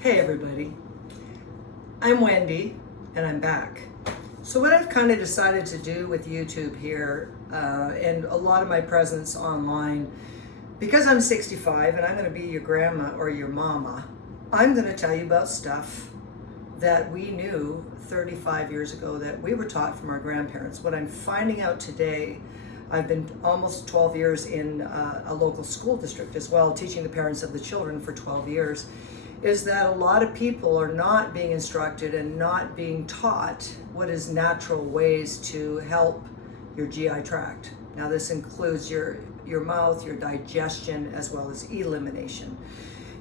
Hey everybody, I'm Wendy and I'm back. So what I've kind of decided to do with YouTube here and a lot of my presence online, because I'm 65 and I'm going to be your grandma or your mama, I'm going to tell you about stuff that we knew 35 years ago that we were taught from our grandparents. What I'm finding out today, I've been almost 12 years in a local school district as well, teaching the parents of the children for 12 years, is that a lot of people are not being instructed and not being taught what is natural ways to help your GI tract. Now this includes your mouth, your digestion, as well as elimination.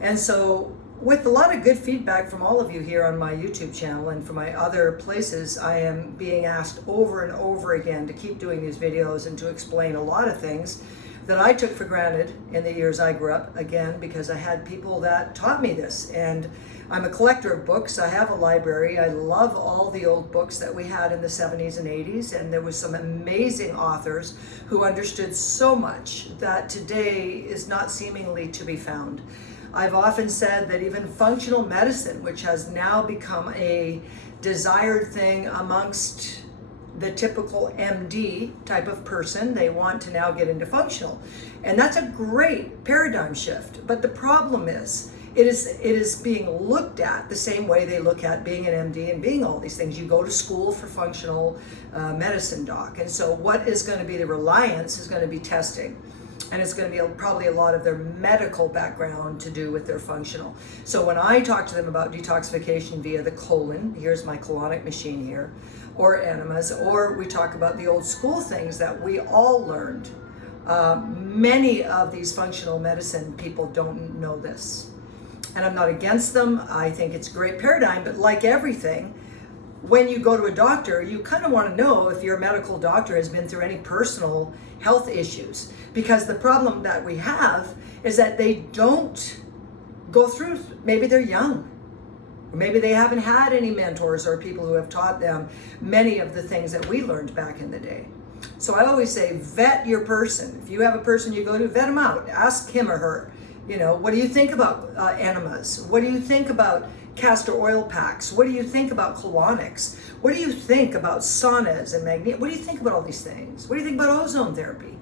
And so with a lot of good feedback from all of you here on my YouTube channel and from my other places, I am being asked over and over again to keep doing these videos and to explain a lot of things that I took for granted in the years I grew up, again, because I had people that taught me this. And I'm a collector of books. I have a library. I love all the old books that we had in the 70s and 80s. And there was some amazing authors who understood so much that today is not seemingly to be found. I've often said that even functional medicine, which has now become a desired thing amongst the typical MD type of person, they want to now get into functional. And that's a great paradigm shift. But the problem is, it is being looked at the same way they look at being an MD and being all these things. You go to school for functional medicine, doc. And so what is going to be the reliance is going to be testing. And it's going to be probably a lot of their medical background to do with their functional. So when I talk to them about detoxification via the colon, here's my colonic machine here, or enemas, or we talk about the old school things that we all learned. Many of these functional medicine people don't know this. And I'm not against them. I think it's a great paradigm, but like everything, when you go to a doctor, you kind of want to know if your medical doctor has been through any personal health issues. Because the problem that we have is that they don't go through, maybe they're young. Maybe they haven't had any mentors or people who have taught them many of the things that we learned back in the day. So I always say, vet your person. If you have a person you go to, vet them out. Ask him or her, what do you think about enemas? What do you think about castor oil packs? What do you think about colonics? What do you think about saunas and magnesia? What do you think about all these things? What do you think about ozone therapy?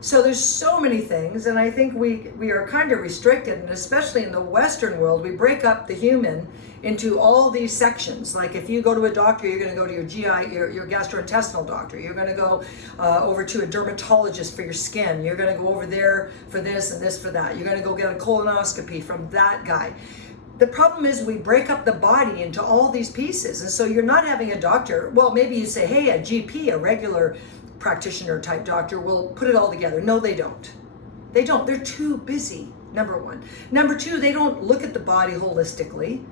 So there's so many things, and I think we are kind of restricted, and especially in the Western world, we break up the human into all these sections. Like if you go to a doctor, you're going to go to your GI, your gastrointestinal doctor. You're going to go over to a dermatologist for your skin. You're going to go over there for this and this for that. You're going to go get a colonoscopy from that guy. The problem is we break up the body into all these pieces. And so you're not having a doctor. Well, maybe you say, hey, a GP, a regular practitioner type doctor will put it all together. No, they don't. They don't. They're too busy, number one. Number two, they don't look at the body holistically.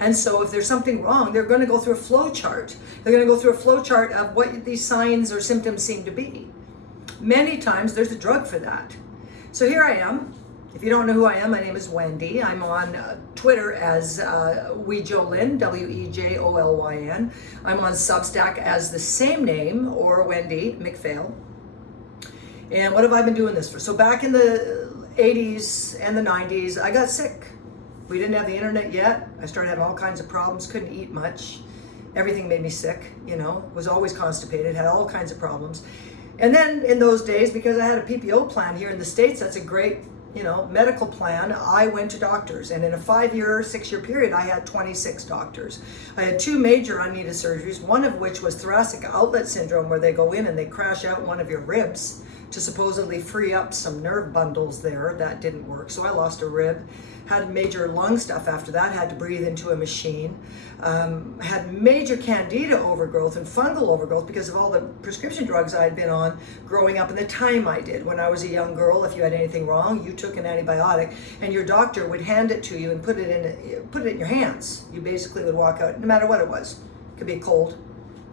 And so if there's something wrong, they're going to go through a flow chart. They're going to go through a flow chart of what these signs or symptoms seem to be. Many times there's a drug for that. So here I am. If you don't know who I am, my name is Wendy. I'm on Twitter as Wejolyn, Wejollyn. I'm on Substack as the same name, or Wendy McPhail. And what have I been doing this for? So back in the 80s and the 90s, I got sick. We didn't have the internet yet. I started having all kinds of problems, couldn't eat much. Everything made me sick, was always constipated, had all kinds of problems. And then in those days, because I had a PPO plan here in the States, that's a great medical plan, I went to doctors. And in a 6-year period, I had 26 doctors. I had 2 major unneeded surgeries, one of which was thoracic outlet syndrome, where they go in and they crash out one of your ribs to supposedly free up some nerve bundles there. That didn't work. So I lost a rib, had major lung stuff after that, had to breathe into a machine, had major candida overgrowth and fungal overgrowth because of all the prescription drugs I had been on growing up in the time I did. When I was a young girl, if you had anything wrong, you took an antibiotic and your doctor would hand it to you and put it in your hands. You basically would walk out, no matter what it was. Could be a cold,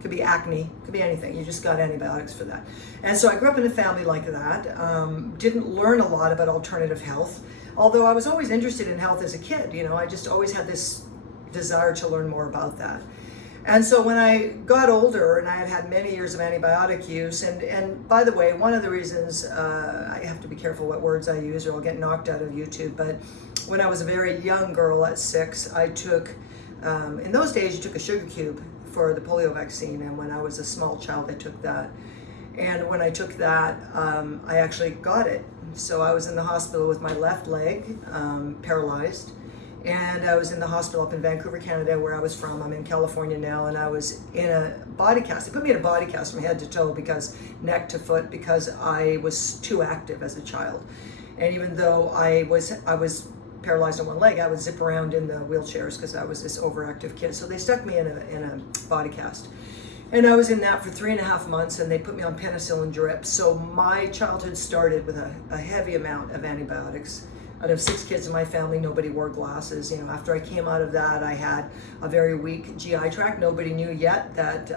could be acne, could be anything. You just got antibiotics for that. And so I grew up in a family like that. Didn't learn a lot about alternative health, although I was always interested in health as a kid. I just always had this desire to learn more about that. And so when I got older and I had had many years of antibiotic use, and by the way, one of the reasons, I have to be careful what words I use or I'll get knocked out of YouTube, but when I was a very young girl at 6, I took, in those days you took a sugar cube for the polio vaccine, and when I was a small child I took that. And when I took that, I actually got it. So I was in the hospital with my left leg paralyzed, and I was in the hospital up in Vancouver, Canada, where I was from. I'm in California now, and I was in a body cast. They put me in a body cast from head to toe, because neck to foot, because I was too active as a child. And even though I was paralyzed on one leg, I would zip around in the wheelchairs because I was this overactive kid. So they stuck me in a body cast. And I was in that for 3.5 months, and they put me on penicillin drip. So my childhood started with a heavy amount of antibiotics. Out of 6 kids in my family, nobody wore glasses. You know, after I came out of that, I had a very weak GI tract. Nobody knew yet that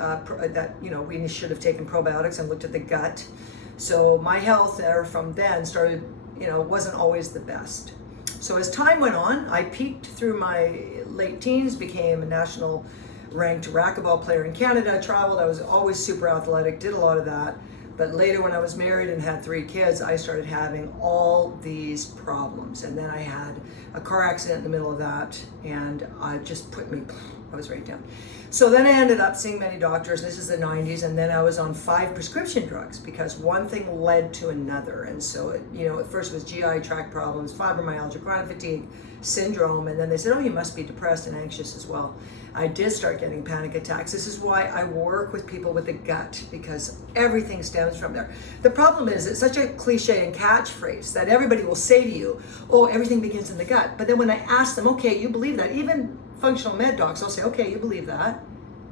you know, we should have taken probiotics and looked at the gut. So my health there from then started, you know, wasn't always the best. So as time went on, I peaked through my late teens, became a national ranked racquetball player in Canada, traveled. I was always super athletic, did a lot of that. But later, when I was married and had 3 kids, I started having all these problems. And then I had a car accident in the middle of that, and I just I was right down. So then I ended up seeing many doctors. This is the 90s, and then I was on 5 prescription drugs because one thing led to another. And so, at first it was GI tract problems, fibromyalgia, chronic fatigue syndrome, and then they said, oh, you must be depressed and anxious as well. I did start getting panic attacks. This is why I work with people with the gut, because everything stems from there. The problem is, it's such a cliche and catchphrase that everybody will say to you, oh, everything begins in the gut. But then when I ask them, okay, you believe that, even functional med docs, they'll say, okay, you believe that.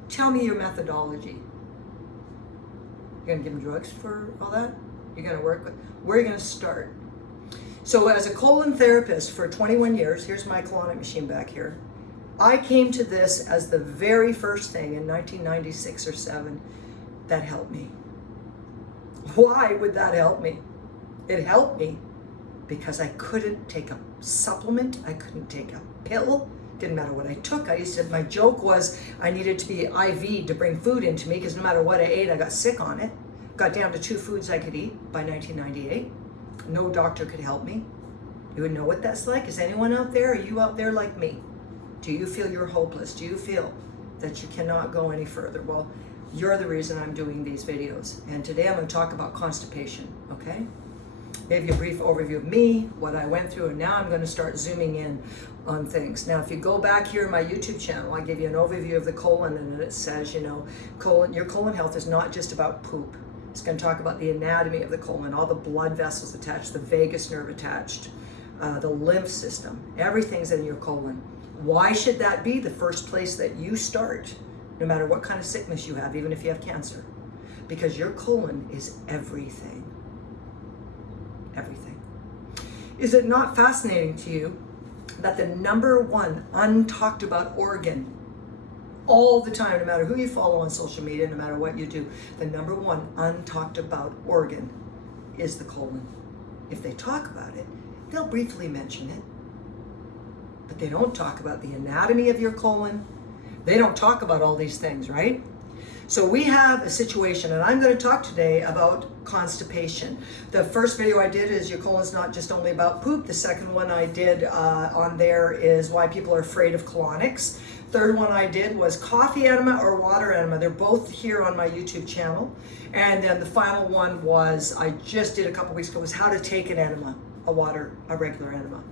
Tell me your methodology. You're gonna give them drugs for all that? You're gonna work with, where are you gonna start? So as a colon therapist for 21 years, here's my colonic machine back here. I came to this as the very first thing in 1996 or 7 that helped me. Why would that help me? It helped me because I couldn't take a supplement, I couldn't take a pill, didn't matter what I took. My joke was I needed to be IV'd to bring food into me because no matter what I ate, I got sick on it. Got down to 2 foods I could eat by 1998. No doctor could help me. You would know what that's like. Is anyone out there? Are you out there like me? Do you feel you're hopeless? Do you feel that you cannot go any further? Well, you're the reason I'm doing these videos. And today I'm going to talk about constipation, okay? Gave you a brief overview of me, what I went through, and now I'm going to start zooming in on things. Now, if you go back here in my YouTube channel, I give you an overview of the colon, and it says, your colon health is not just about poop. It's going to talk about the anatomy of the colon, all the blood vessels attached, the vagus nerve attached, the lymph system, everything's in your colon. Why should that be the first place that you start, no matter what kind of sickness you have, even if you have cancer? Because your colon is everything. Everything. Is it not fascinating to you that the number 1 untalked about organ all the time, no matter who you follow on social media, no matter what you do, the number 1 untalked about organ is the colon? If they talk about it, they'll briefly mention it, but they don't talk about the anatomy of your colon. They don't talk about all these things, right? So we have a situation, and I'm going to talk today about constipation. The first video I did is your colon's not just only about poop. The second one I did on there is why people are afraid of colonics. Third one I did was coffee enema or water enema. They're both here on my YouTube channel. And then the final one was, I just did a couple weeks ago, was how to take an enema, a regular enema.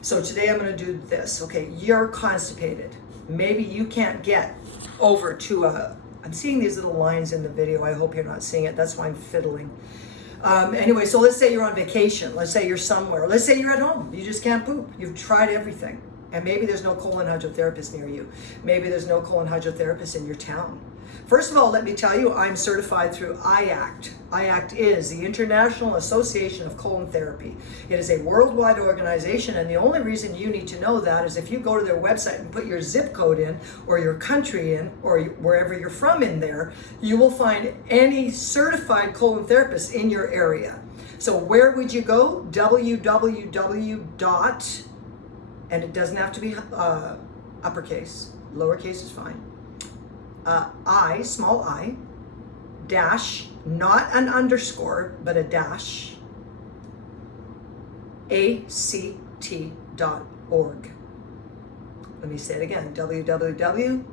So today I'm going to do this. Okay, you're constipated. Maybe you can't get over to I'm seeing these little lines in the video. I hope you're not seeing it. That's why I'm fiddling. Anyway, so let's say you're on vacation. Let's say you're somewhere. Let's say you're at home. You just can't poop. You've tried everything. And maybe there's no colon hydrotherapist near you. Maybe there's no colon hydrotherapist in your town. First of all, let me tell you, I'm certified through IACT. IACT is the International Association of Colon Therapy. It is a worldwide organization, and the only reason you need to know that is if you go to their website and put your zip code in, or your country in, or wherever you're from in there, you will find any certified colon therapist in your area. So where would you go? www. And it doesn't have to be uppercase, lowercase is fine. Small I, dash, not an underscore, but a dash, ACT.org. Let me say it again, www.i-act.org.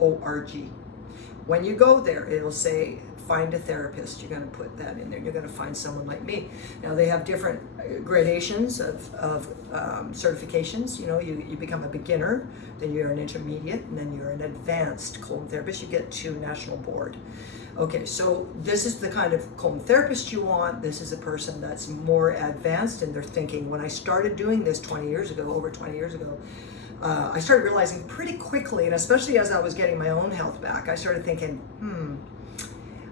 O-R-G. When you go there, it'll say find a therapist. You're going to put that in there. You're going to find someone like me. Now they have different gradations of certifications. You know, you become a beginner, then you're an intermediate, and then you're an advanced colon therapist. You get to national board. Okay, so this is the kind of colon therapist you want. This is a person that's more advanced in their thinking. When I started doing this over 20 years ago, I started realizing pretty quickly, and especially as I was getting my own health back, I started thinking,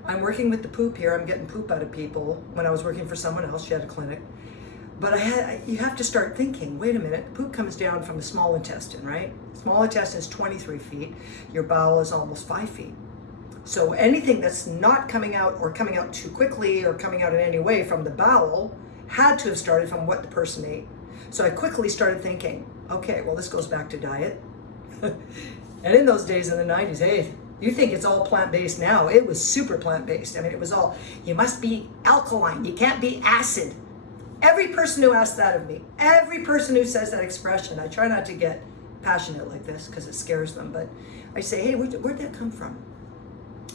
I'm working with the poop here. I'm getting poop out of people. When I was working for someone else, she had a clinic. But you have to start thinking, wait a minute, poop comes down from the small intestine, right? Small intestine is 23 feet. Your bowel is almost 5 feet. So anything that's not coming out or coming out too quickly or coming out in any way from the bowel had to have started from what the person ate. So I quickly started thinking, okay, well, this goes back to diet. And in those days in the 90s, hey, you think it's all plant-based now. It was super plant-based. I mean, it was all, you must be alkaline. You can't be acid. Every person who asks that of me, every person who says that expression, I try not to get passionate like this because it scares them, but I say, hey, where'd that come from?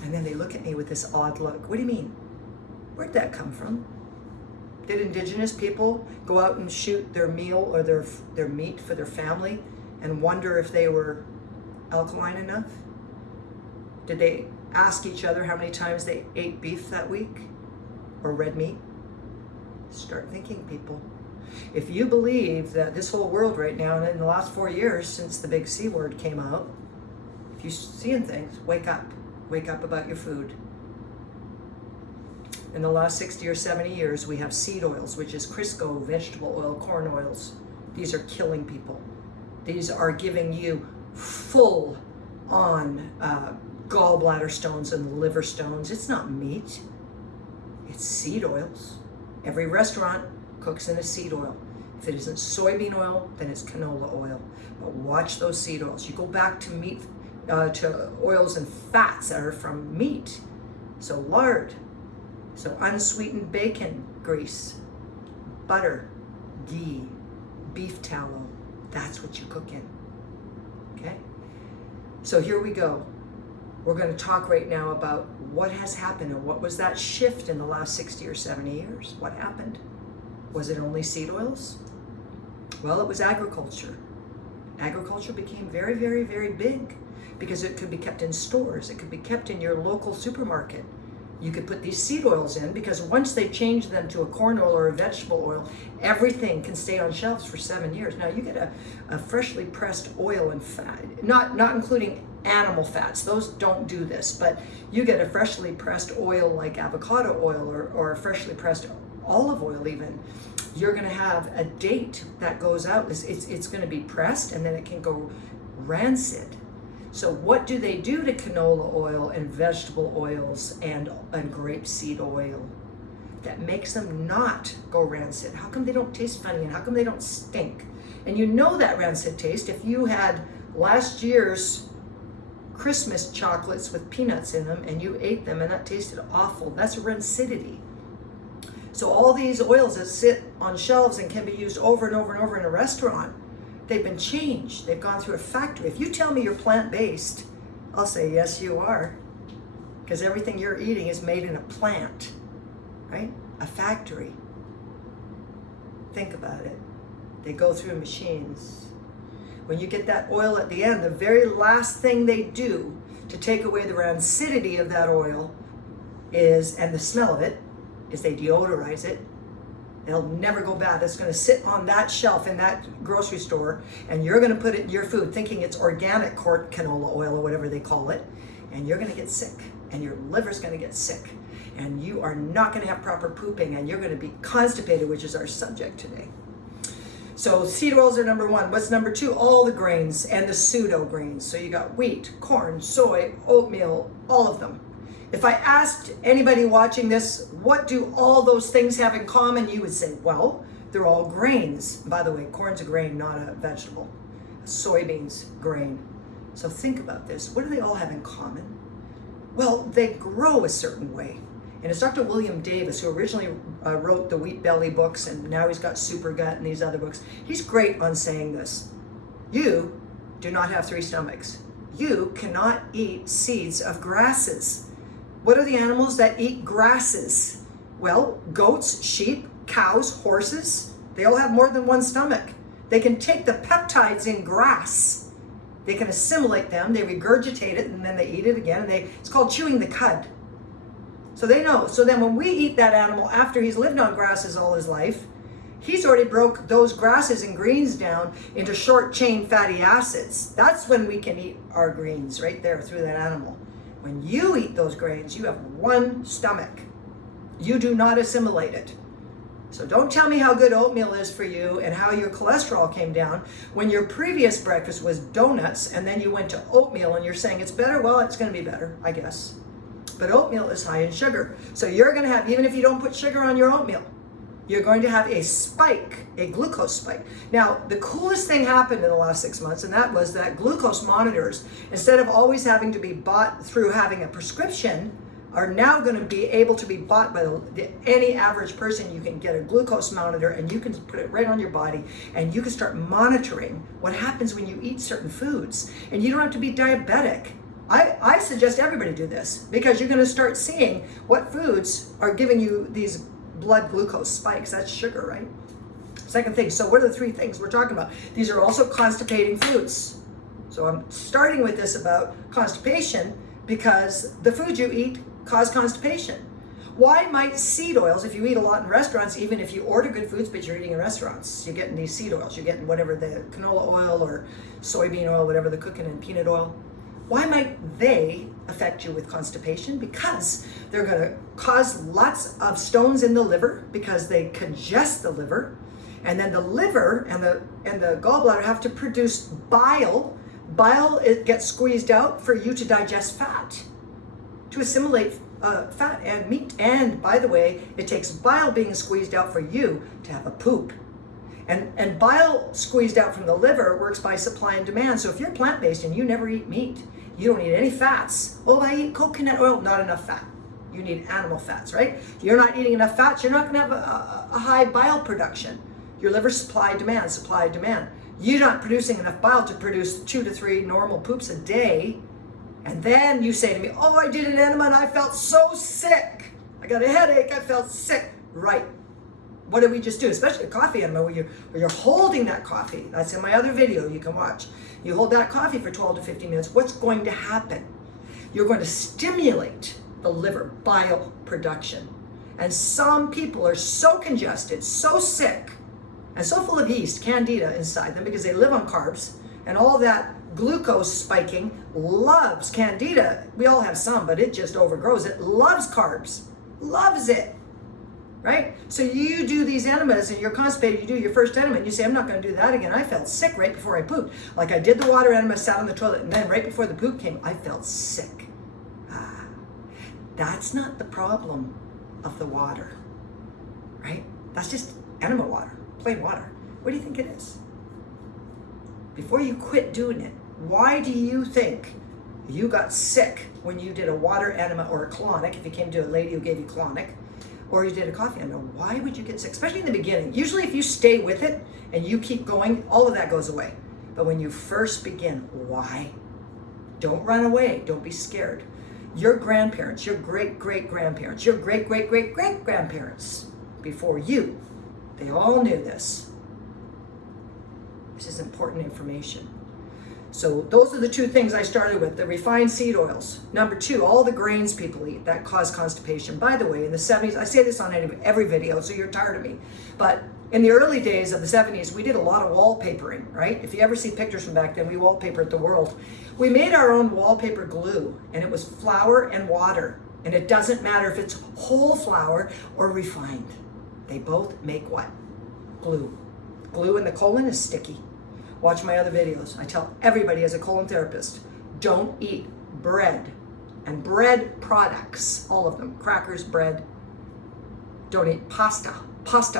And then they look at me with this odd look. What do you mean? Where'd that come from? Did indigenous people go out and shoot their meal or their meat for their family and wonder if they were alkaline enough? Did they ask each other how many times they ate beef that week or red meat? Start thinking, people. If you believe that this whole world right now, and in the last 4 years since the big C word came out, if you're seeing things, wake up. Wake up about your food. In the last 60 or 70 years, we have seed oils, which is Crisco, vegetable oil, corn oils. These are killing people. These are giving you full on gallbladder stones and liver stones. It's not meat. It's seed oils. Every restaurant cooks in a seed oil. If it isn't soybean oil, then it's canola oil. But watch those seed oils. You go back to meat, to oils and fats that are from meat. So lard. So unsweetened bacon grease, butter, ghee, beef tallow. That's what you cook in. Okay? So here we go. We're going to talk right now about what has happened and what was that shift in the last 60 or 70 years. What happened? Was it only seed oils? Well, it was agriculture. Agriculture became very, very, very big because it could be kept in stores. It could be kept in your local supermarket. You could put these seed oils in because once they change them to a corn oil or a vegetable oil, everything can stay on shelves for 7 years. Now you get a freshly pressed oil and fat, not including animal fats. Those don't do this, but you get a freshly pressed oil like avocado oil or a freshly pressed olive oil even. You're going to have a date that goes out. It's going to be pressed and then it can go rancid. So what do they do to canola oil and vegetable oils and grapeseed oil that makes them not go rancid? How come they don't taste funny and how come they don't stink? And you know that rancid taste if you had last year's Christmas chocolates with peanuts in them and you ate them and that tasted awful. That's rancidity. So all these oils that sit on shelves and can be used over and over and over in a restaurant, they've been changed. They've gone through a factory. If you tell me you're plant-based, I'll say, yes, you are. Because everything you're eating is made in a plant, right? A factory. Think about it. They go through machines. When you get that oil at the end, the very last thing they do to take away the rancidity of that oil is, and the smell of it, is they deodorize it. It'll never go bad. It's going to sit on that shelf in that grocery store, and you're going to put it in your food thinking it's organic canola oil or whatever they call it, and you're going to get sick, and your liver's going to get sick, and you are not going to have proper pooping, and you're going to be constipated, which is our subject today. So seed oils are number one. What's number two? All the grains and the pseudo grains. So you got wheat, corn, soy, oatmeal, all of them. If I asked anybody watching this, what do all those things have in common? You would say, well, they're all grains. By the way, corn's a grain, not a vegetable. Soybeans, grain. So think about this. What do they all have in common? Well, they grow a certain way. And it's Dr. William Davis, who originally wrote the Wheat Belly books, and now he's got Super Gut and these other books. He's great on saying this. You do not have 3 stomachs. You cannot eat seeds of grasses. What are the animals that eat grasses? Well, goats, sheep, cows, horses, they all have more than 1 stomach. They can take the peptides in grass. They can assimilate them, they regurgitate it, and then they eat it again. And it's called chewing the cud. So they know. So then when we eat that animal after he's lived on grasses all his life, he's already broke those grasses and greens down into short chain fatty acids. That's when we can eat our greens, right there through that animal. When you eat those grains, you have 1 stomach. You do not assimilate it. So don't tell me how good oatmeal is for you and how your cholesterol came down when your previous breakfast was donuts and then you went to oatmeal and you're saying it's better. Well, it's going to be better, I guess. But oatmeal is high in sugar. So you're going to have, even if you don't put sugar on your oatmeal, you're going to have a spike, a glucose spike. Now, the coolest thing happened in the last 6 months, and that was that glucose monitors, instead of always having to be bought through having a prescription, are now going to be able to be bought by any average person. You can get a glucose monitor and you can put it right on your body and you can start monitoring what happens when you eat certain foods. And you don't have to be diabetic. I suggest everybody do this because you're going to start seeing what foods are giving you these blood glucose spikes. That's sugar, right? Second thing, so what are the 3 things we're talking about? These are also constipating foods. So I'm starting with this about constipation because the foods you eat cause constipation. Why might seed oils, if you eat a lot in restaurants, even if you order good foods, but you're eating in restaurants, you're getting these seed oils, you're getting whatever the canola oil or soybean oil, whatever they're cooking in, peanut oil. Why might they affect you with constipation? Because they're going to cause lots of stones in the liver because they congest the liver. And then the liver and the gallbladder have to produce bile. Bile, it gets squeezed out for you to digest fat, to assimilate fat and meat. And by the way, it takes bile being squeezed out for you to have a poop. And bile squeezed out from the liver works by supply and demand. So if you're plant-based and you never eat meat, you don't eat any fats. Oh, I eat coconut oil, not enough fat. You need animal fats, right? You're not eating enough fats, you're not gonna have a high bile production. Your liver supply, demand. You're not producing enough bile to produce 2 to 3 normal poops a day. And then you say to me, oh, I did an enema and I felt so sick. I got a headache, I felt sick. Right. What did we just do? Especially a coffee enema where you're holding that coffee. That's in my other video you can watch. You hold that coffee for 12 to 15 minutes. What's going to happen? You're going to stimulate the liver bile production. And some people are so congested, so sick, and so full of yeast, candida inside them because they live on carbs, and all that glucose spiking loves candida. We all have some, but it just overgrows. It loves carbs, loves it, right? So you do these enemas and you're constipated, you do your first enema and you say, I'm not going to do that again. I felt sick right before I pooped. Like I did the water enema, sat on the toilet, and then right before the poop came, I felt sick. That's not the problem of the water, right? That's just enema water, plain water. What do you think it is? Before you quit doing it, why do you think you got sick when you did a water enema or a colonic, if you came to a lady who gave you colonic, or you did a coffee enema? Why would you get sick? Especially in the beginning. Usually if you stay with it and you keep going, all of that goes away. But when you first begin, why? Don't run away. Don't be scared. Your grandparents, your great-great-grandparents, your great-great-great-great-grandparents before you, they all knew this. This is important information. So those are the 2 things I started with, the refined seed oils. Number 2, all the grains people eat that cause constipation. By the way, in the 70s, I say this on every video, so you're tired of me, but in the early days of the 70s, we did a lot of wallpapering, right? If you ever see pictures from back then, we wallpapered the world. We made our own wallpaper glue, and it was flour and water. And it doesn't matter if it's whole flour or refined. They both make what? Glue. Glue in the colon is sticky. Watch my other videos. I tell everybody as a colon therapist, don't eat bread and bread products, all of them, crackers, bread. Don't eat pasta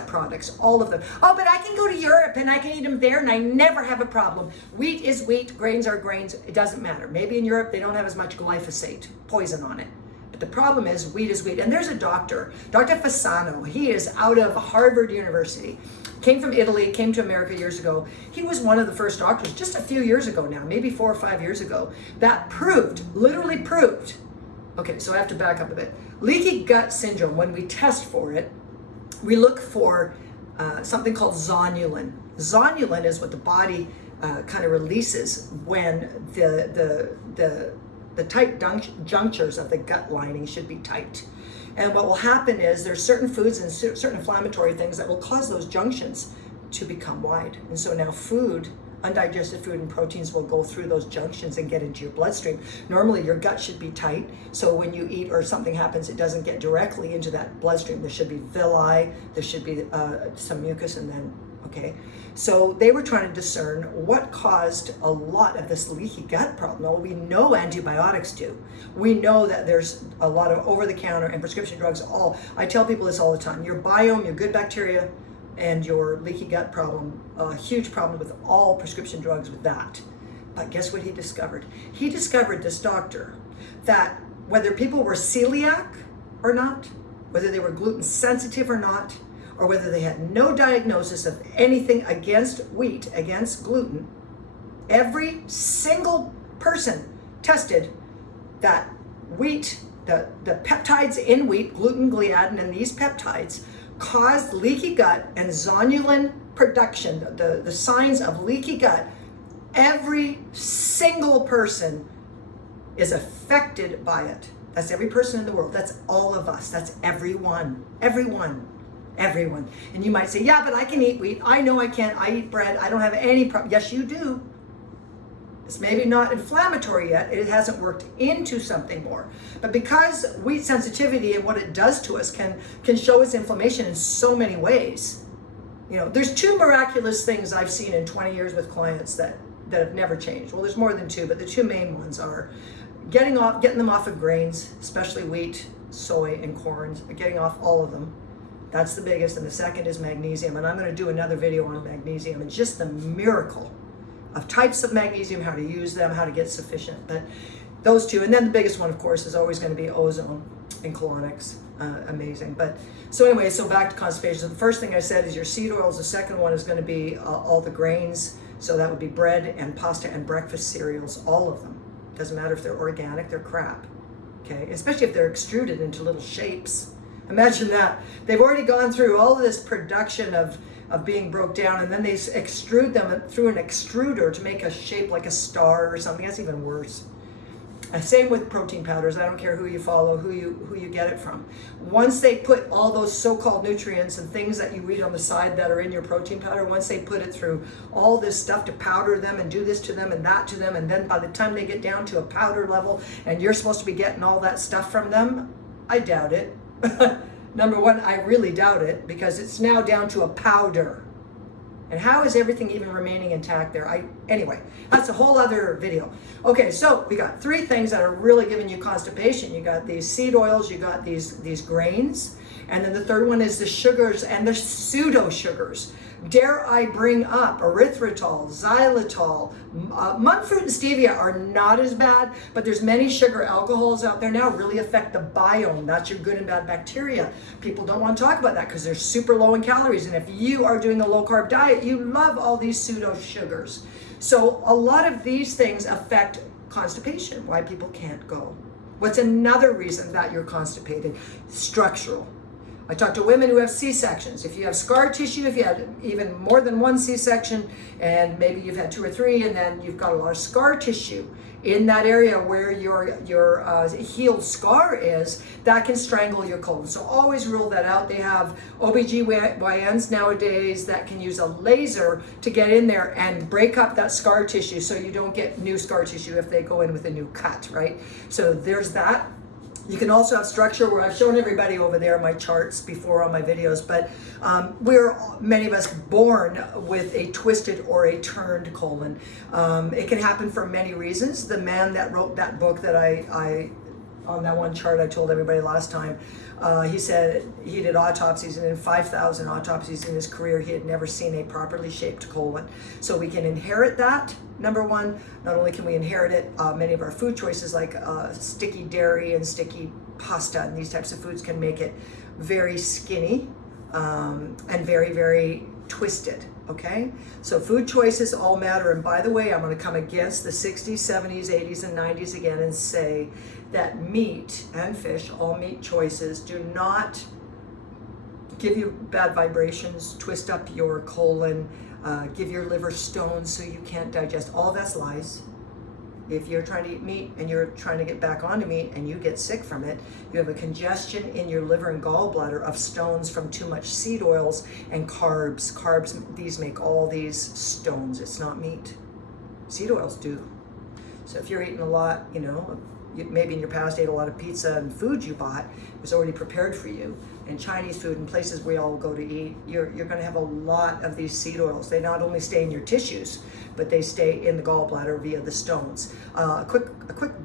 products, all of them. Oh, but I can go to Europe and I can eat them there and I never have a problem. Wheat is wheat, grains are grains, it doesn't matter. Maybe in Europe they don't have as much glyphosate, poison on it. But the problem is wheat is wheat. And there's a doctor, Dr. Fasano. He is out of Harvard University. Came from Italy, came to America years ago. He was one of the first doctors just a few years ago now, maybe 4 or 5 years ago, that proved, literally proved. Okay, so I have to back up a bit. Leaky gut syndrome, when we test for it, we look for something called zonulin. Zonulin is what the body kind of releases when the tight junctures of the gut lining should be tight. And what will happen is there's certain foods and certain inflammatory things that will cause those junctions to become wide. And so now food, undigested food and proteins will go through those junctions and get into your bloodstream. Normally your gut should be tight, so when you eat or something happens, it doesn't get directly into that bloodstream. There should be villi, there should be some mucus, and then, okay. So they were trying to discern what caused a lot of this leaky gut problem. Well, we know antibiotics do. We know that there's a lot of over-the-counter and prescription drugs. I tell people this all the time. Your biome, your good bacteria, and your leaky gut problem, a huge problem with all prescription drugs with that. But guess what he discovered? He discovered, this doctor, that whether people were celiac or not, whether they were gluten sensitive or not, or whether they had no diagnosis of anything against wheat, against gluten, every single person tested that wheat, the peptides in wheat, gluten, gliadin, and these peptides caused leaky gut and zonulin production, the signs of leaky gut. Every single person is affected by it. That's every person in the world. That's all of us. That's everyone. Everyone. And you might say, yeah, but I can eat wheat. I know I can. I eat bread. I don't have any problem. Yes, you do. It's maybe not inflammatory yet. It hasn't worked into something more. But because wheat sensitivity and what it does to us can show us inflammation in so many ways. You know, there's 2 miraculous things I've seen in 20 years with clients that have never changed. Well, there's more than 2, but the 2 main ones are getting them off of grains, especially wheat, soy, and corn, getting off all of them. That's the biggest. And the second is magnesium. And I'm going to do another video on magnesium and just the miracle of types of magnesium, how to use them, how to get sufficient. But those 2. And then the biggest one, of course, is always going to be ozone and colonics. Amazing. But so anyway, so back to constipation. So the first thing I said is your seed oils. The second one is going to be all the grains. So that would be bread and pasta and breakfast cereals, all of them. Doesn't matter if they're organic, they're crap. Okay, especially if they're extruded into little shapes. Imagine that. They've already gone through all of this production of being broke down, and then they extrude them through an extruder to make a shape like a star or something. That's even worse. Same with protein powders. I don't care who you follow, who you get it from. Once they put all those so-called nutrients and things that you read on the side that are in your protein powder, once they put it through all this stuff to powder them and do this to them and that to them, and then by the time they get down to a powder level and you're supposed to be getting all that stuff from them, I doubt it. Number one, I really doubt it, because it's now down to a powder. And how is everything even remaining intact there? Anyway, that's a whole other video. Okay, so we got 3 things that are really giving you constipation. You got these seed oils, you got these grains, and then the third one is the sugars and the pseudo sugars. Dare I bring up erythritol, xylitol, monk fruit and stevia are not as bad, but there's many sugar alcohols out there now really affect the biome. That's your good and bad bacteria. People don't want to talk about that because they're super low in calories. And if you are doing a low carb diet, you love all these pseudo sugars. So a lot of these things affect constipation, why people can't go. What's another reason that you're constipated? Structural. I talk to women who have C-sections. If you have scar tissue, if you had even more than 1 C-section, and maybe you've had 2 or 3, and then you've got a lot of scar tissue in that area where your healed scar is, that can strangle your colon. So always rule that out. They have OBGYNs nowadays that can use a laser to get in there and break up that scar tissue so you don't get new scar tissue if they go in with a new cut, right? So there's that. You can also have structure, where I've shown everybody over there my charts before on my videos, but we're, many of us, born with a twisted or a turned colon. It can happen for many reasons. The man that wrote that book that I on that one chart I told everybody last time, he said he did autopsies, and in 5,000 autopsies in his career, he had never seen a properly shaped colon. So we can inherit that. Number one, not only can we inherit it, many of our food choices like sticky dairy and sticky pasta and these types of foods can make it very skinny and very, very twisted. Okay, so food choices all matter. And by the way, I'm going to come against the 60s, 70s, 80s, and 90s again and say that meat and fish, all meat choices, do not give you bad vibrations, twist up your colon, give your liver stones so you can't digest. All that's lies. If you're trying to eat meat and you're trying to get back onto meat and you get sick from it, you have a congestion in your liver and gallbladder of stones from too much seed oils and carbs. Carbs, these make all these stones. It's not meat. Seed oils do. So if you're eating a lot, you know, maybe in your past ate a lot of pizza and food you bought was already prepared for you, and Chinese food and places we all go to eat, you're going to have a lot of these seed oils. They not only stay in your tissues, but they stay in the gallbladder via the stones. A quick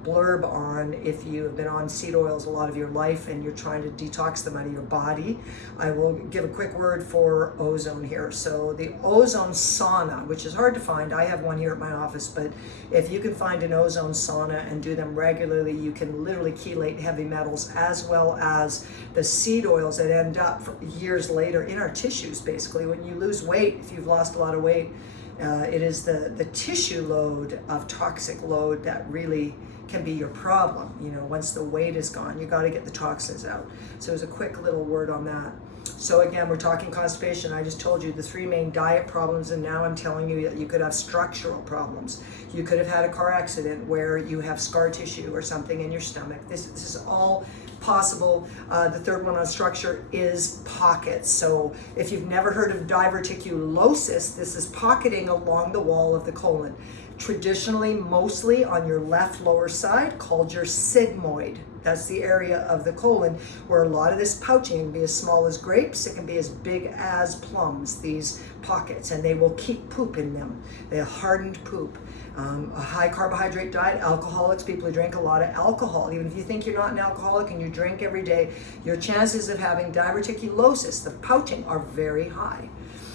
blurb on if you have been on seed oils a lot of your life and you're trying to detox them out of your body. I will give a quick word for ozone here. So the ozone sauna, which is hard to find. I have one here at my office, but if you can find an ozone sauna and do them regularly, you can literally chelate heavy metals as well as the seed oils that end up years later in our tissues. Basically, when you lose weight, if you've lost a lot of weight, it is the tissue load of toxic load that really can be your problem. You know, once the weight is gone, you got to get the toxins out. So there's a quick little word on that. So again, we're talking constipation. I just told you the three main diet problems, and now I'm telling you that you could have structural problems. You could have had a car accident where you have scar tissue or something in your stomach. This is all possible. The third one on structure is pockets. So if you've never heard of diverticulosis, this is pocketing along the wall of the colon. Traditionally, mostly on your left lower side, called your sigmoid. That's the area of the colon where a lot of this pouching can be as small as grapes. It can be as big as plums, these pockets, and they will keep poop in them. They have hardened poop. A high carbohydrate diet, alcoholics, people who drink a lot of alcohol, even if you think you're not an alcoholic and you drink every day, your chances of having diverticulosis, the pouching, are very high.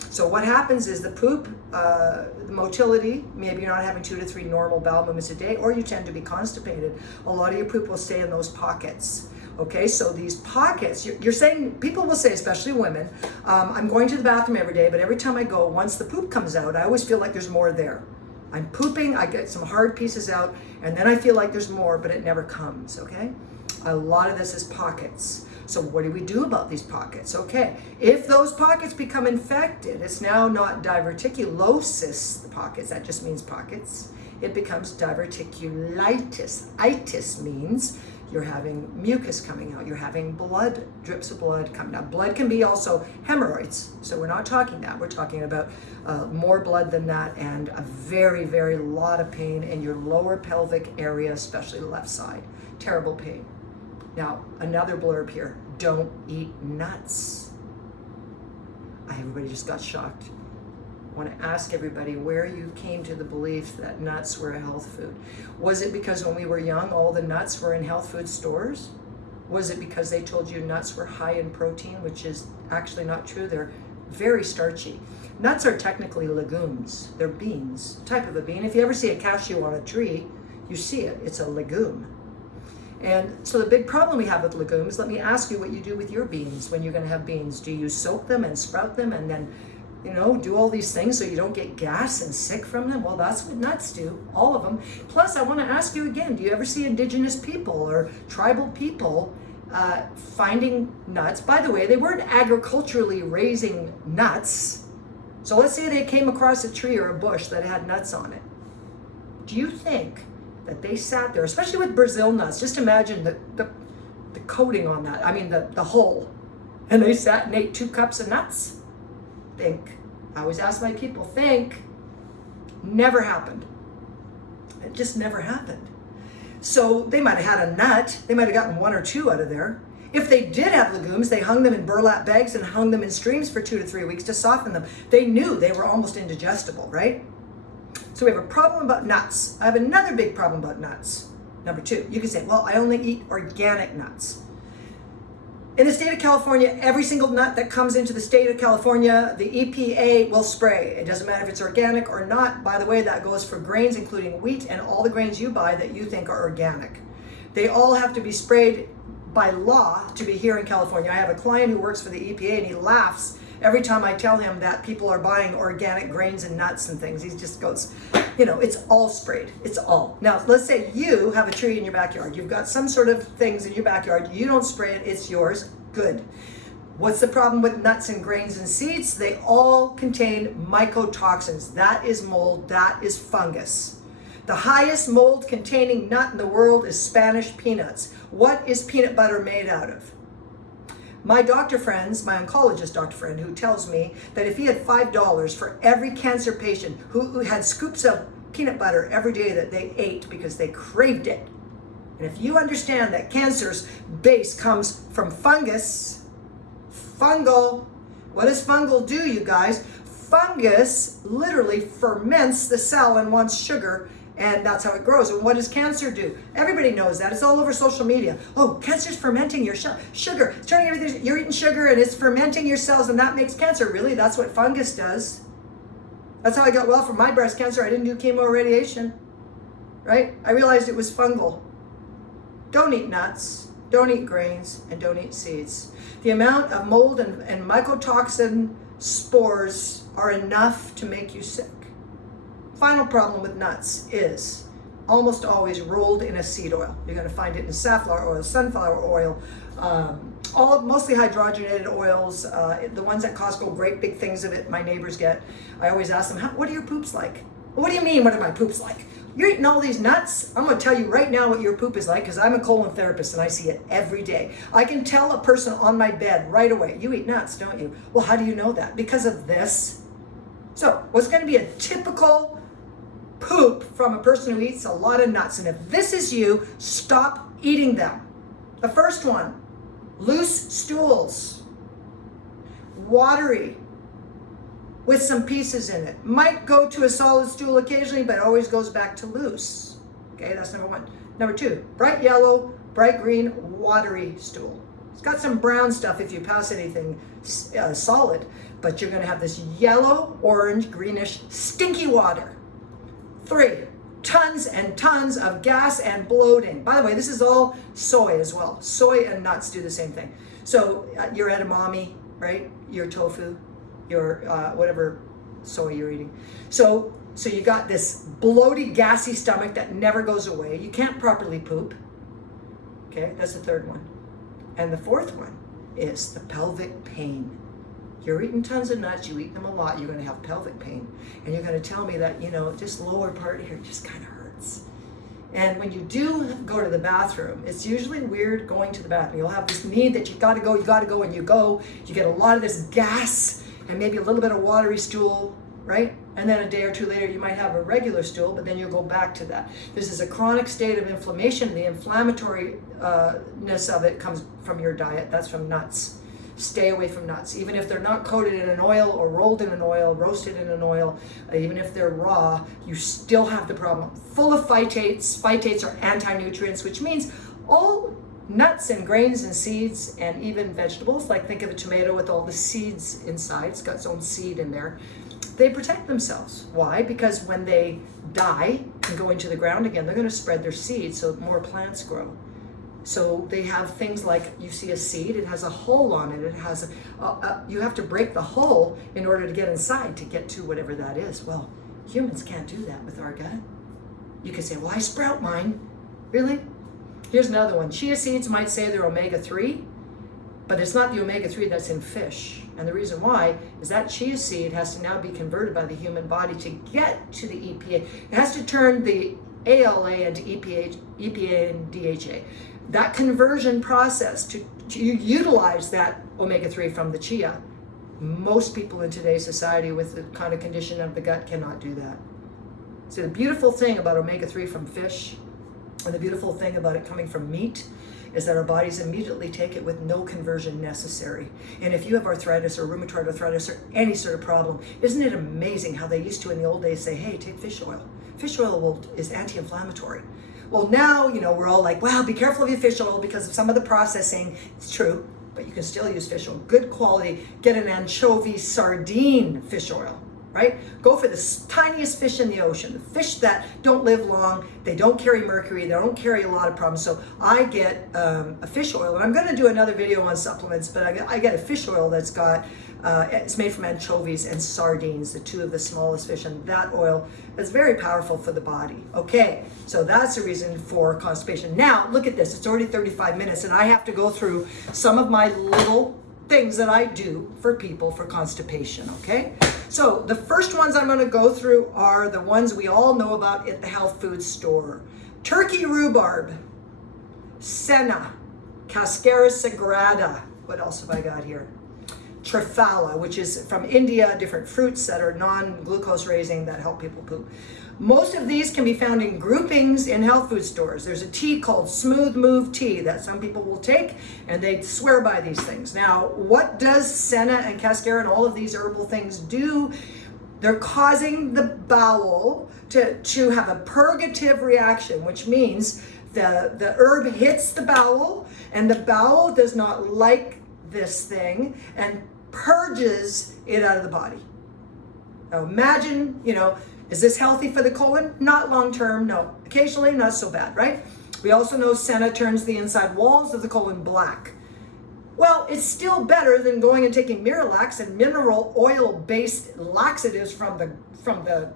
So what happens is the poop, the motility, maybe you're not having 2 to 3 normal bowel movements a day, or you tend to be constipated. A lot of your poop will stay in those pockets. Okay, so these pockets, you're saying, people will say, especially women, I'm going to the bathroom every day, but every time I go, once the poop comes out, I always feel like there's more there. I'm pooping, I get some hard pieces out, and then I feel like there's more, but it never comes, okay? A lot of this is pockets. So what do we do about these pockets? Okay, if those pockets become infected, it's now not diverticulosis, the pockets, that just means pockets. It becomes diverticulitis. Itis means you're having mucus coming out, you're having blood, drips of blood coming out. Blood can be also hemorrhoids, so we're not talking that. We're talking about more blood than that, and a very, very lot of pain in your lower pelvic area, especially the left side. Terrible pain. Now, another blurb here, don't eat nuts. Everybody just got shocked. I want to ask everybody where you came to the belief that nuts were a health food. Was it because when we were young, all the nuts were in health food stores? Was it because they told you nuts were high in protein, which is actually not true? They're very starchy. Nuts are technically legumes. They're beans, type of a bean. If you ever see a cashew on a tree, you see it. It's a legume. And so the big problem we have with legumes, let me ask you what you do with your beans when you're going to have beans. Do you soak them and sprout them and then, you know, do all these things so you don't get gas and sick from them? Well, that's what nuts do, all of them. Plus, I want to ask you again, do you ever see indigenous people or tribal people finding nuts? By the way, they weren't agriculturally raising nuts. So let's say they came across a tree or a bush that had nuts on it. Do you think that they sat there, especially with Brazil nuts, just imagine the coating on that, I mean the hull, and they sat and ate 2 cups of nuts? Think. I always ask my people, think. Never happened. It just never happened. So they might have had a nut, they might have gotten 1 or 2 out of there. If they did have legumes, they hung them in burlap bags and hung them in streams for 2 to 3 weeks to soften them. They knew they were almost indigestible, right? So we have a problem about nuts. I have another big problem about nuts. Number 2, you can say, well, I only eat organic nuts. In the state of California, every single nut that comes into the state of California, the EPA will spray. It doesn't matter if it's organic or not. By the way, that goes for grains, including wheat and all the grains you buy that you think are organic. They all have to be sprayed by law to be here in California. I have a client who works for the EPA and he laughs every time I tell him that people are buying organic grains and nuts and things. He just goes, you know, it's all sprayed. It's all. Now, let's say you have a tree in your backyard. You've got some sort of things in your backyard. You don't spray it. It's yours. Good. What's the problem with nuts and grains and seeds? They all contain mycotoxins. That is mold. That is fungus. The highest mold containing nut in the world is Spanish peanuts. What is peanut butter made out of? My doctor friends, my oncologist doctor friend, who tells me that if he had $5 for every cancer patient who had scoops of peanut butter every day that they ate because they craved it. And if you understand that cancer's base comes from fungus, fungal, what does fungal do, you guys? Fungus literally ferments the cell and wants sugar, and that's how it grows. And what does cancer do? Everybody knows that. It's all over social media. Oh, cancer's fermenting your sugar. It's turning everything, you're eating sugar and it's fermenting your cells and that makes cancer. Really, that's what fungus does. That's how I got well from my breast cancer. I didn't do chemo or radiation, right? I realized it was fungal. Don't eat nuts, don't eat grains, and don't eat seeds. The amount of mold and mycotoxin spores are enough to make you sick. Final problem with nuts is almost always rolled in a seed oil. You're going to find it in safflower oil, sunflower oil, mostly hydrogenated oils. The ones at Costco, great big things of it my neighbors get. I always ask them, what are your poops like? What do you mean, what are my poops like? You're eating all these nuts? I'm going to tell you right now what your poop is like because I'm a colon therapist and I see it every day. I can tell a person on my bed right away, you eat nuts, don't you? Well, how do you know that? Because of this. So what's going to be a typical poop from a person who eats a lot of nuts? And if this is you, stop eating them. The first one, loose stools, watery, with some pieces in it. Might go to a solid stool occasionally, but always goes back to loose. Okay, that's number one. Number two, bright yellow, bright green, watery stool. It's got some brown stuff if you pass anything solid, but you're gonna have this yellow, orange, greenish, stinky water. 3, tons and tons of gas and bloating. By the way, this is all soy as well. Soy and nuts do the same thing. So your edamame, right? Your tofu, your whatever soy you're eating. So you got this bloated, gassy stomach that never goes away. You can't properly poop. Okay, that's the third one. And the fourth one is the pelvic pain. You're eating tons of nuts, you eat them a lot, you're going to have pelvic pain. And you're going to tell me that, just lower part here just kind of hurts. And when you do go to the bathroom, it's usually weird going to the bathroom. You'll have this need that you got to go, and you go. You get a lot of this gas and maybe a little bit of watery stool, right? And then a day or two later, you might have a regular stool, but then you'll go back to that. This is a chronic state of inflammation. The inflammatoriness of it comes from your diet. That's from nuts. Stay away from nuts. Even if they're not coated in an oil or rolled in an oil, roasted in an oil, even if they're raw, you still have the problem. Full of phytates. Phytates are anti-nutrients, which means all nuts and grains and seeds and even vegetables, like think of a tomato with all the seeds inside, it's got its own seed in there, they protect themselves. Why? Because when they die and go into the ground again, they're going to spread their seeds so more plants grow. So they have things like, you see a seed, it has a hole on it. It has you have to break the hole in order to get inside to get to whatever that is. Well, humans can't do that with our gut. You could say, well, I sprout mine. Really? Here's another one. Chia seeds might say they're omega-3, but it's not the omega-3 that's in fish. And the reason why is that chia seed has to now be converted by the human body to get to the EPA. It has to turn the ALA into EPA and DHA. That conversion process to utilize that omega-3 from the chia, most people in today's society with the kind of condition of the gut cannot do that. So the beautiful thing about omega-3 from fish, and the beautiful thing about it coming from meat, is that our bodies immediately take it with no conversion necessary. And if you have arthritis or rheumatoid arthritis or any sort of problem, isn't it amazing how they used to in the old days say, hey, take fish oil. Fish oil is anti-inflammatory. Well, now, we're all like, well, be careful of your fish oil because of some of the processing. It's true, but you can still use fish oil. Good quality. Get an anchovy sardine fish oil. right? Go for the tiniest fish in the ocean, the fish that don't live long, they don't carry mercury, they don't carry a lot of problems. So I get a fish oil, and I'm going to do another video on supplements, but I get a fish oil that's got, it's made from anchovies and sardines, the two of the smallest fish, and that oil is very powerful for the body. Okay, so that's the reason for constipation. Now, look at this, it's already 35 minutes, and I have to go through some of my little things that I do for people for constipation, okay? So the first ones I'm going to go through are the ones we all know about at the health food store. Turkey rhubarb, senna, cascara sagrada. What else have I got here? Triphala, which is from India, different fruits that are non-glucose raising that help people poop. Most of these can be found in groupings in health food stores. There's a tea called Smooth Move tea that some people will take, and they swear by these things. Now, what does senna and cascara and all of these herbal things do? They're causing the bowel to have a purgative reaction, which means the herb hits the bowel, and the bowel does not like this thing and purges it out of the body. Now imagine, is this healthy for the colon? Not long term, no. Occasionally, not so bad, right? We also know senna turns the inside walls of the colon black. Well, it's still better than going and taking Miralax and mineral oil-based laxatives from the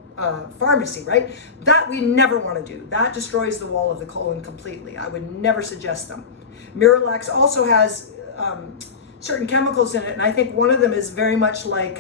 pharmacy, right? That we never want to do. That destroys the wall of the colon completely. I would never suggest them. Miralax also has certain chemicals in it, and I think one of them is very much like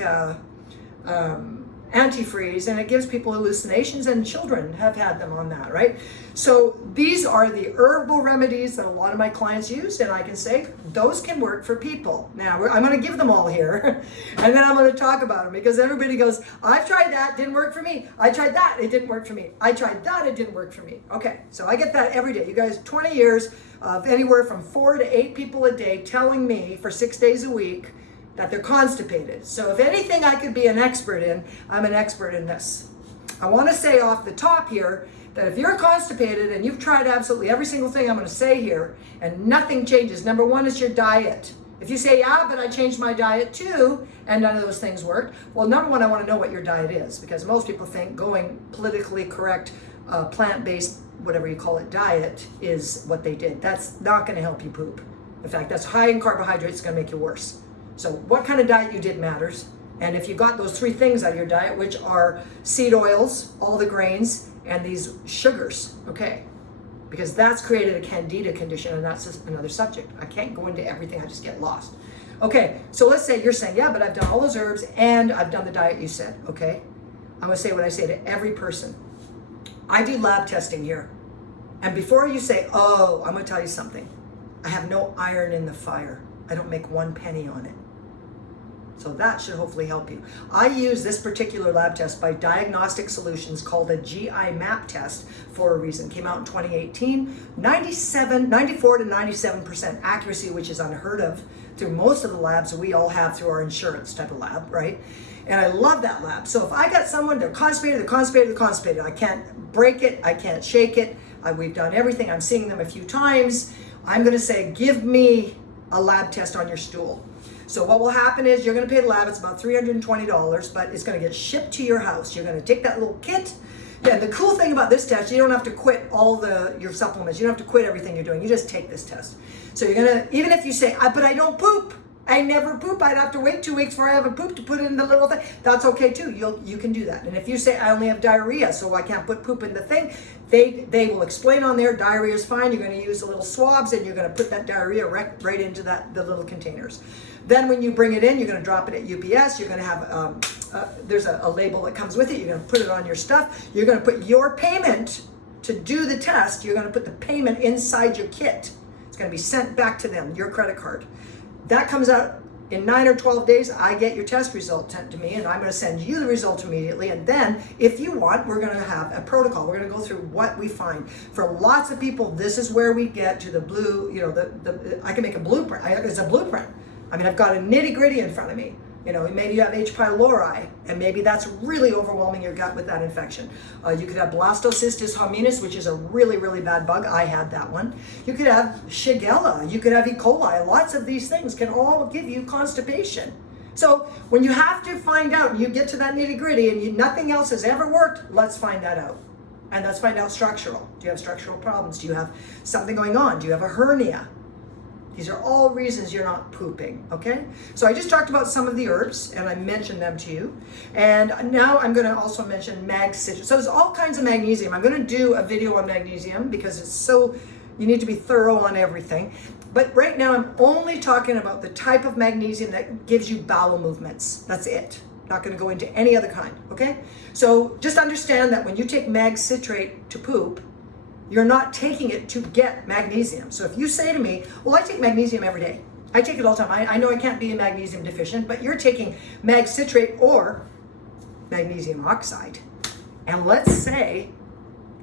antifreeze, and it gives people hallucinations, and children have had them on that, right? So these are the herbal remedies that a lot of my clients use, and I can say those can work for people. Now, I'm going to give them all here, and then I'm going to talk about them, because everybody goes, I've tried that, didn't work for me. I tried that, it didn't work for me. I tried that, it didn't work for me. Okay, so I get that every day. You guys, 20 years of anywhere from 4 to 8 people a day telling me for 6 days a week that they're constipated. So if anything I could be an expert in, I'm an expert in this. I want to say off the top here that if you're constipated and you've tried absolutely every single thing I'm going to say here and nothing changes, number one is your diet. If you say, yeah, but I changed my diet too, and none of those things worked, well, number one, I want to know what your diet is, because most people think going politically correct, plant-based, whatever you call it, diet is what they did. That's not going to help you poop. In fact, that's high in carbohydrates, it's going to make you worse. So what kind of diet you did matters. And if you got those 3 things out of your diet, which are seed oils, all the grains, and these sugars, okay? Because that's created a candida condition, and that's just another subject. I can't go into everything, I just get lost. Okay, so let's say you're saying, yeah, but I've done all those herbs and I've done the diet you said, okay? I'm gonna say what I say to every person. I do lab testing here. And before you say, oh, I'm gonna tell you something. I have no iron in the fire. I don't make 1 penny on it. So that should hopefully help you. I use this particular lab test by Diagnostic Solutions called a GI map test for a reason. Came out in 2018, 94 to 97% accuracy, which is unheard of through most of the labs we all have through our insurance type of lab, right? And I love that lab. So if I got someone, they're constipated. I can't break it, I can't shake it. We've done everything, I'm seeing them a few times. I'm gonna say, give me a lab test on your stool. So what will happen is you're going to pay the lab, it's about $320, but it's going to get shipped to your house. You're going to take that little kit. Yeah, the cool thing about this test, you don't have to quit all your supplements. You don't have to quit everything you're doing. You just take this test. So you're going to, even if you say, but I don't poop. I never poop. I'd have to wait 2 weeks before I have a poop to put it in the little thing. That's okay too. You can do that. And if you say, I only have diarrhea, so I can't put poop in the thing, they will explain on there, diarrhea is fine. You're going to use the little swabs and you're going to put that diarrhea right into the little containers. Then when you bring it in, you're going to drop it at UPS. You're going to have, there's a label that comes with it. You're going to put it on your stuff. You're going to put your payment to do the test. You're going to put the payment inside your kit. It's going to be sent back to them, your credit card. That comes out in 9 or 12 days. I get your test result sent to me, and I'm going to send you the result immediately. And then, if you want, we're going to have a protocol. We're going to go through what we find. For lots of people, this is where we get to the blue. I can make a blueprint. It's a blueprint. I mean, I've got a nitty-gritty in front of me. Maybe you have H. pylori, and maybe that's really overwhelming your gut with that infection. You could have blastocystis hominis, which is a really, really bad bug. I had that one. You could have Shigella. You could have E. coli. Lots of these things can all give you constipation. So when you have to find out and you get to that nitty gritty and nothing else has ever worked, let's find that out. And let's find out structural. Do you have structural problems? Do you have something going on? Do you have a hernia? These are all reasons you're not pooping, okay? So I just talked about some of the herbs and I mentioned them to you. And now I'm gonna also mention mag citrate. So there's all kinds of magnesium. I'm gonna do a video on magnesium because it's so, you need to be thorough on everything. But right now I'm only talking about the type of magnesium that gives you bowel movements. That's it. Not gonna go into any other kind, okay? So just understand that when you take mag citrate to poop, you're not taking it to get magnesium. So if you say to me, well, I take magnesium every day. I take it all the time. I know I can't be a magnesium deficient, but you're taking mag citrate or magnesium oxide. And let's say,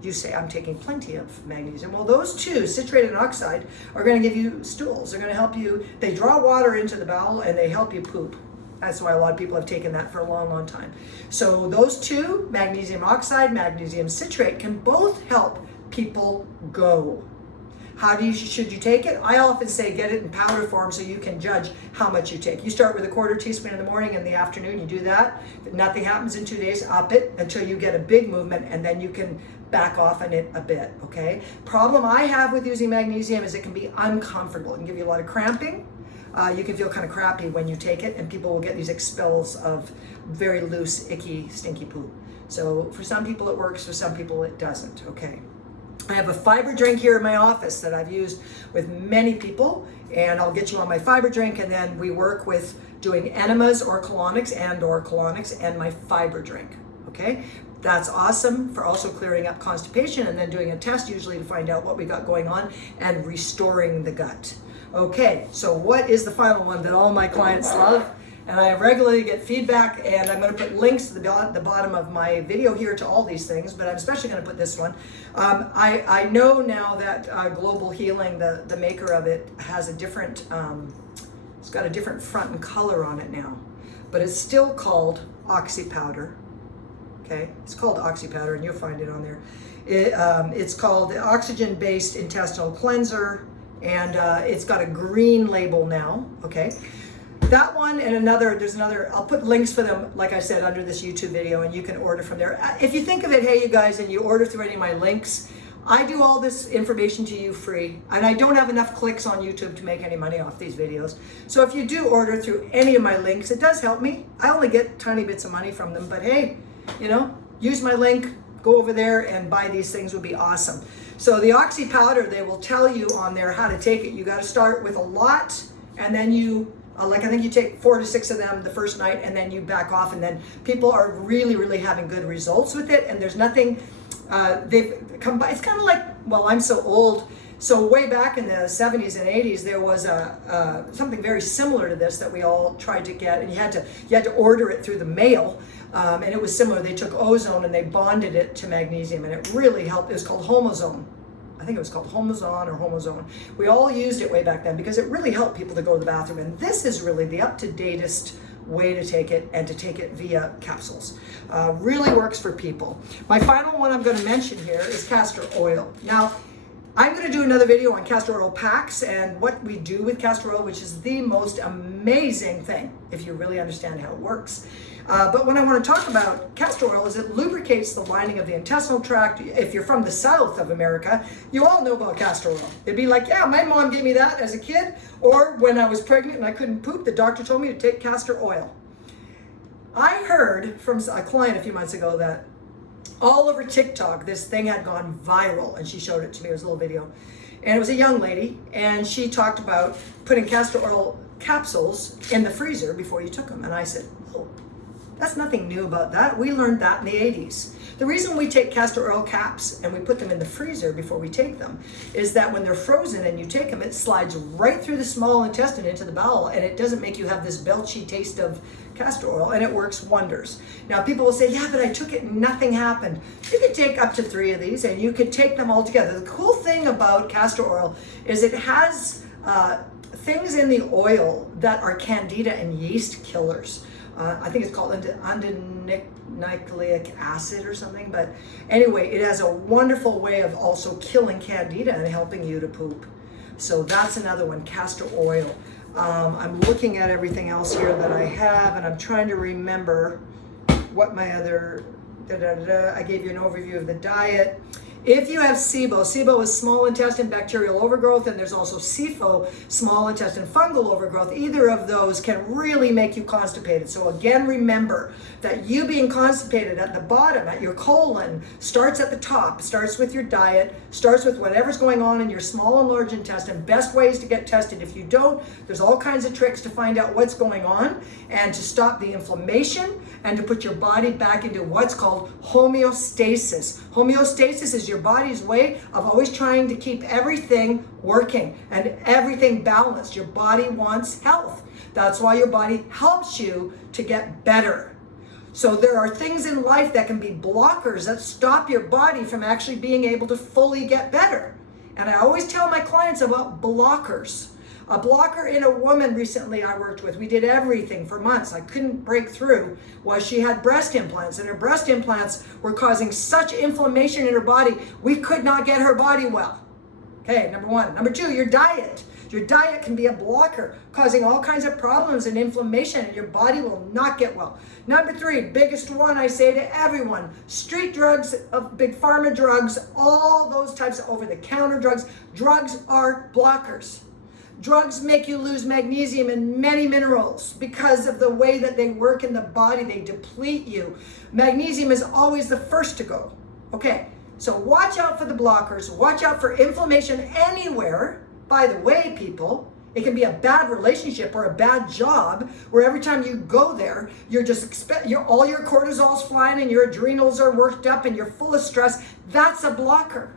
you say, I'm taking plenty of magnesium. Well, those two, citrate and oxide, are gonna give you stools. They're gonna help you, they draw water into the bowel and they help you poop. That's why a lot of people have taken that for a long, long time. So those two, magnesium oxide, magnesium citrate, can both help people go. How should you take it? I often say get it in powder form so you can judge how much you take. You start with a quarter teaspoon in the morning, in the afternoon you do that. If nothing happens in 2 days, up it until you get a big movement and then you can back off on it a bit, okay? Problem I have with using magnesium is it can be uncomfortable. It can give you a lot of cramping. You can feel kind of crappy when you take it and people will get these expels of very loose, icky, stinky poo. So for some people it works, for some people it doesn't, okay? I have a fiber drink here in my office that I've used with many people, and I'll get you on my fiber drink, and then we work with doing enemas or colonics and my fiber drink, okay? That's awesome for also clearing up constipation and then doing a test usually to find out what we got going on and restoring the gut. Okay, so what is the final one that all my clients love? And I regularly get feedback, and I'm going to put links to the bottom of my video here to all these things, but I'm especially going to put this one. I know now that Global Healing, the maker of it, has a different, it's got a different front and color on it now, but it's still called Oxy Powder. Okay, it's called Oxy Powder, and you'll find it on there. It's called Oxygen-Based Intestinal Cleanser, and it's got a green label now, okay? That one and another, there's another, I'll put links for them, like I said, under this YouTube video, and you can order from there. If you think of it, hey, you guys, and you order through any of my links, I do all this information to you free, and I don't have enough clicks on YouTube to make any money off these videos. So if you do order through any of my links, it does help me. I only get tiny bits of money from them, but hey, you know, use my link, go over there and buy these things would be awesome. So the Oxy Powder, they will tell you on there how to take it. You got to start with a lot, and then you, like I think you take 4 to 6 of them the first night, and then you back off, and then people are really, really having good results with it, and there's nothing, they've come by, it's kind of like, well, I'm so old, so way back in the 70s and 80s, there was something very similar to this that we all tried to get, and you had to order it through the mail, and it was similar. They took ozone and they bonded it to magnesium, and it really helped. It was called Homozone. I think it was called Homozone or Homozone. We all used it way back then because it really helped people to go to the bathroom, and this is really the up-to-datest way to take it, and to take it via capsules. Really works for people. My final one I'm going to mention here is castor oil. Now, I'm going to do another video on castor oil packs and what we do with castor oil, which is the most amazing thing if you really understand how it works. But what I want to talk about castor oil is it lubricates the lining of the intestinal tract. If you're from the south of America, you all know about castor oil. It'd be like, yeah, my mom gave me that as a kid, or when I was pregnant and I couldn't poop, the doctor told me to take castor oil. I heard from a client a few months ago that all over TikTok, this thing had gone viral, and she showed it to me. It was a little video. And it was a young lady, and she talked about putting castor oil capsules in the freezer before you took them. And I said, oh, that's nothing new about that. We learned that in the 80s. The reason we take castor oil caps and we put them in the freezer before we take them is that when they're frozen and you take them, it slides right through the small intestine into the bowel, and it doesn't make you have this belchy taste of castor oil, and it works wonders. Now people will say, yeah, but I took it and nothing happened. You could take up to 3 of these and you could take them all together. The cool thing about castor oil is it has things in the oil that are candida and yeast killers. I think it's called nucleic acid or something, but anyway, it has a wonderful way of also killing candida and helping you to poop. So that's another one, castor oil. I'm looking at everything else here that I have, and I'm trying to remember what my other, I gave you an overview of the diet. If you have SIBO, SIBO is small intestine bacterial overgrowth, and there's also SIFO, small intestine fungal overgrowth. Either of those can really make you constipated. So again, remember that you being constipated at the bottom, at your colon, starts at the top, starts with your diet, starts with whatever's going on in your small and large intestine. Best ways to get tested. If you don't, there's all kinds of tricks to find out what's going on and to stop the inflammation and to put your body back into what's called homeostasis. Homeostasis is your body's way of always trying to keep everything working and everything balanced. Your body wants health. That's why your body helps you to get better. So there are things in life that can be blockers that stop your body from actually being able to fully get better. And I always tell my clients about blockers. A blocker in a woman recently I worked with, we did everything for months, I couldn't break through, was she had breast implants, and her breast implants were causing such inflammation in her body, we could not get her body well. Okay, number one. Number two, your diet. Your diet can be a blocker, causing all kinds of problems and inflammation, and your body will not get well. Number three, biggest one I say to everyone, street drugs, big pharma drugs, all those types of over-the-counter drugs. Drugs are blockers. Drugs make you lose magnesium and many minerals because of the way that they work in the body. They deplete you. Magnesium is always the first to go. Okay, so watch out for the blockers. Watch out for inflammation anywhere. By the way, people, it can be a bad relationship or a bad job where every time you go there, you're just all your cortisol's flying and your adrenals are worked up and you're full of stress. That's a blocker.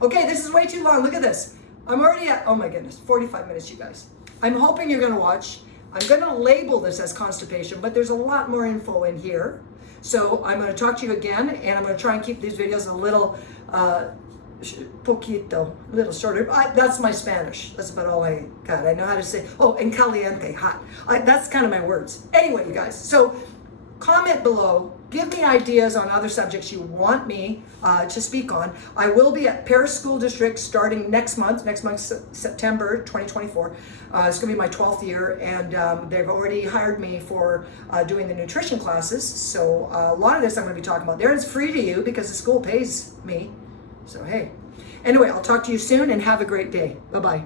Okay, this is way too long. Look at this. I'm already at, oh my goodness, 45 minutes, you guys. I'm hoping you're going to watch. I'm going to label this as constipation, but there's a lot more info in here. So I'm going to talk to you again, and I'm going to try and keep these videos a little, poquito, a little shorter. That's my Spanish. That's about all I got. I know how to say, oh, and caliente, hot. That's kind of my words. Anyway, you guys, so comment below. Give me ideas on other subjects you want me to speak on. I will be at Paris School District starting next month, September 2024. It's going to be my 12th year, and they've already hired me for doing the nutrition classes. So a lot of this I'm going to be talking about there. It's free to you because the school pays me. So hey. Anyway, I'll talk to you soon and have a great day. Bye-bye.